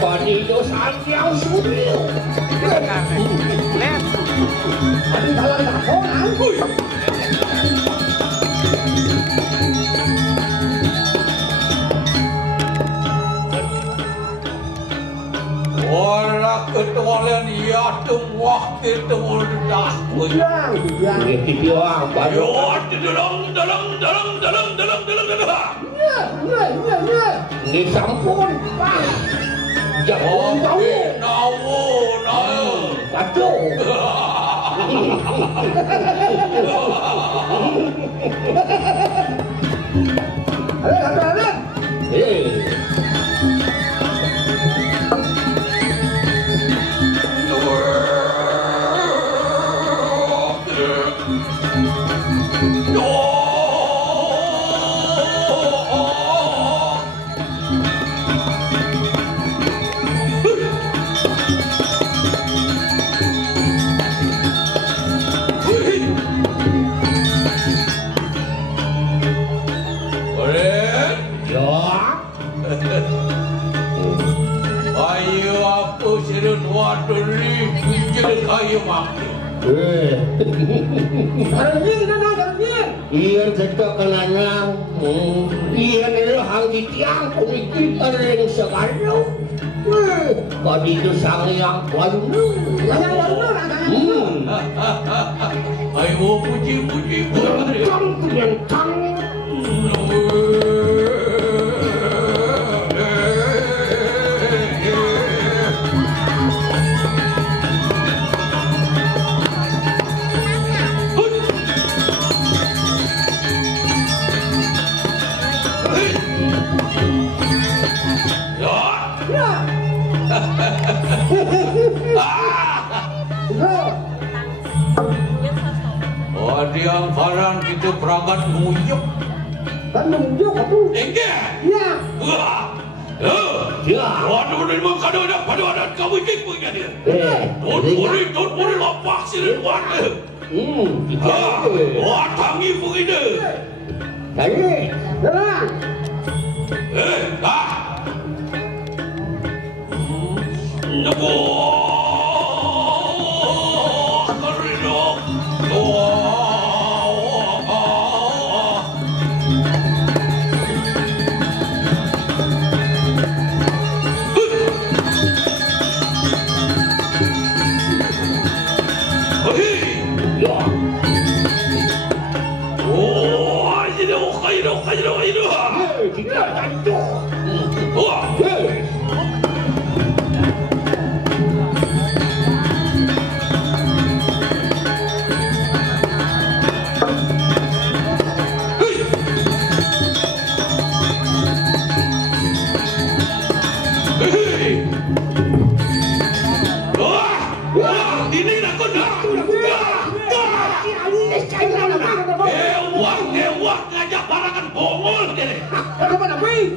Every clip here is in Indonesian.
còn đi cho sáng kéo xuống liều lên anh ta là khó lắm orang ketualan ya semua ketualan dah yang itu apa dalam ini sampun jangan tahu kacau Iyan sedek kenanyang Iyan itu hanggi tiang pemikir kering sekarang Kadi itu sang yang kuanu ayo puji Tang yang barang kita perangkat muyuk kan muyuk aku enggak ya ya waduh ini makanya ada pada kamu ini punya dia don't worry lopak sih waduh wah tangi begini tangi jalan nabo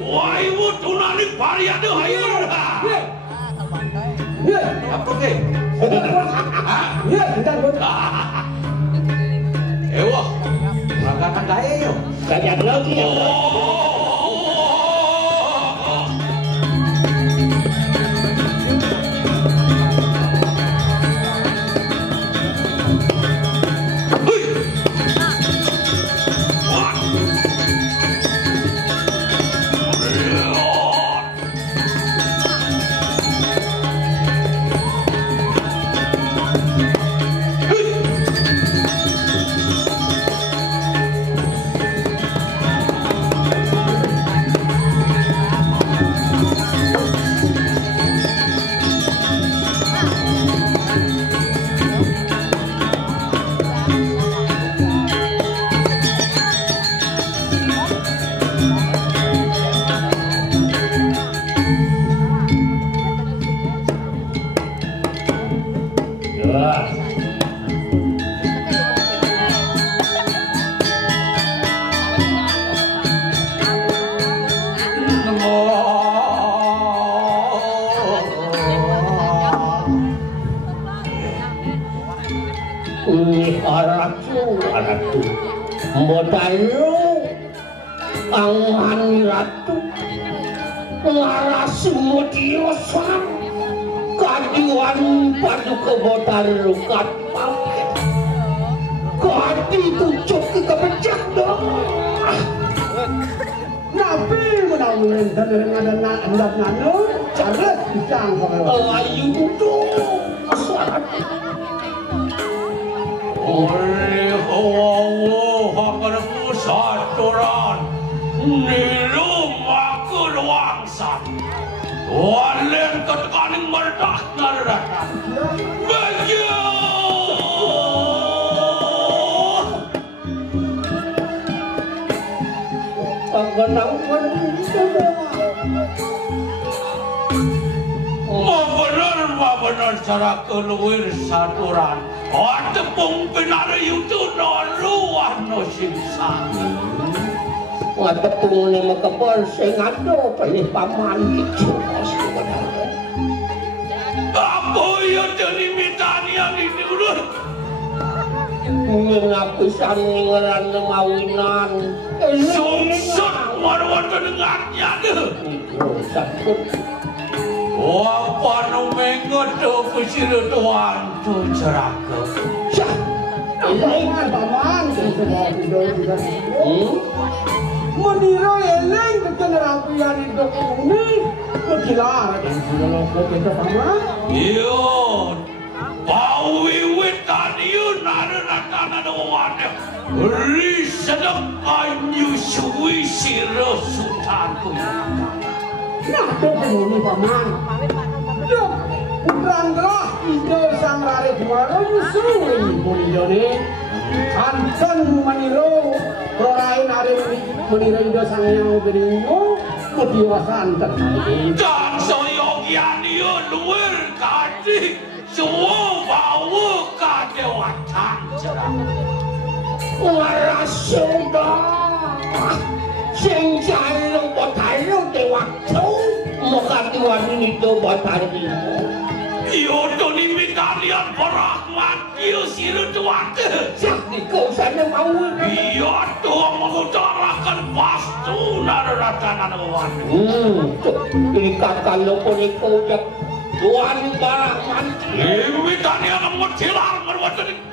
wah ibu tunanik varian tuh ayo apa ke ya kita ewa makan kaya yo kaya lagi ya aratu mau tayo Angmani Ratu ngarasmu diosan kadiwan paduka botaru kat paket kadi tucuk kebejak dong nabi menawirin dan ada nanu cara pisang ayu duduk asaran oleh hawa hakana saturan di rumah keruangsan walen ketekaning merdak naratan begitu pangganang benar cara keluar saturan tepung pinari itu luar no simsan tepung ni makapal sengado pilih paman itu apa yang jadi mitanian ini udah mengapisan ngaran mawinan sungsut marwan dengannya deh sakut apa nu mengodo kusir tuan tu ceraka paman menira eleng kecenerapian itu ini kekilar kita paman iyo bau wiwitan iyo nana wadah risedek anyu suwi siro sultanku nah itu ini paman yuk putrang gelah ide sang rare juara nyusui boleh kancan meniro rorain hari meniro ide sang yang beringo ketiwasan terkait dan soyogian iyo luar kadi semua bau kadewatan cerah waras sudah sing jalung botaru dewaktu mukati wani itu botaru iyo doni mitalian berahmat iyo siru tuate sakti kau sana mau iyo tuh mengutarakan pastu naratanan wani ini kakak lo koni kau jak wani berahmat mitalian mengutilar merwatani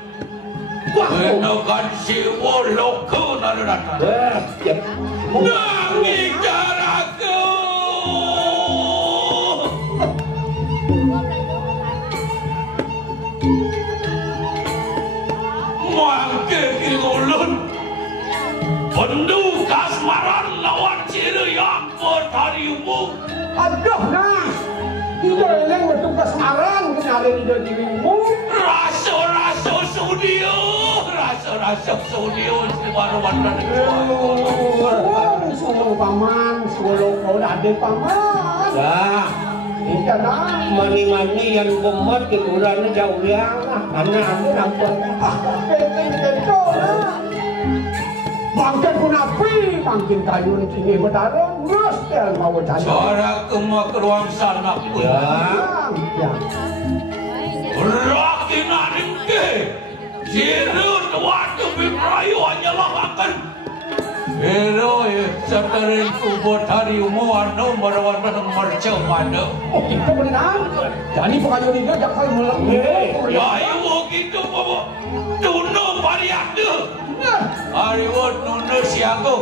Enakan siwa loko naratanan Nangi jaraku Mangke kilulun Pendu kasmaran lawan ciri yang bertariumu aduh nah ide eleng bertugas marang kenyarin ide dirimu Rasa-rasa studio Rasa-rasa studio Sebaru-baru Sulung paman, sulung kau dah ada paman. Dah, ini dah mani-mani yang bomot kekurang jauh yang karena aku nampak. Kenceng lah. Bangkit pun api, bangkit kayu ini berdarah, terus dia mau cari. Cara kemah keruang sana pun. Ya. Rakin aringke, jirut waktu biprayu hanya lakukan. Hello, seterin kubur hari umuan nomor mercau pada. Oh, itu benar. Jadi pengayu ini dah kalau mulai. Ya, ibu gitu, bapak. Tuno varian tu. Hari waktu tuno siago.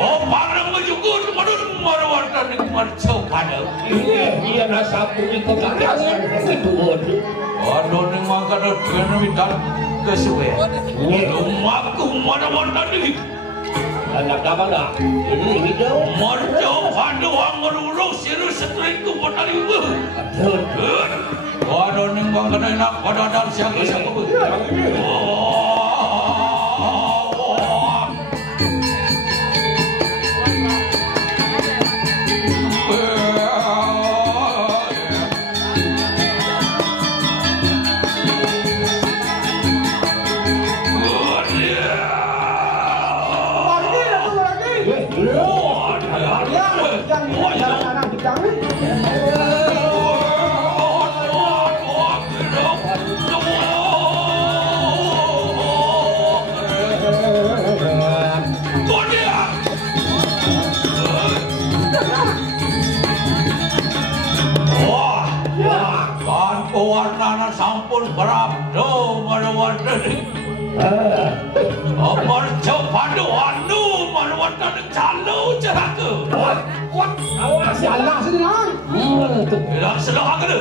Oh, parang menjugur nomor mercau pada. Iya, nasa pun itu tak ada. Itu bodoh. Aduh, ni makan tuan minta kesuai. Rumahku mana-mana ni. Anak apa dah? Ini jauh. Marjau pandu angurulung siru setrinku potari ubu. Aduh, ni makan enak pada dan siapa-siapa. anak sampun berabdo marwatan. Merjo padu anu marwatan calo ceraku. Awas, awas, si Allah sendiri. Bilang sedang ada.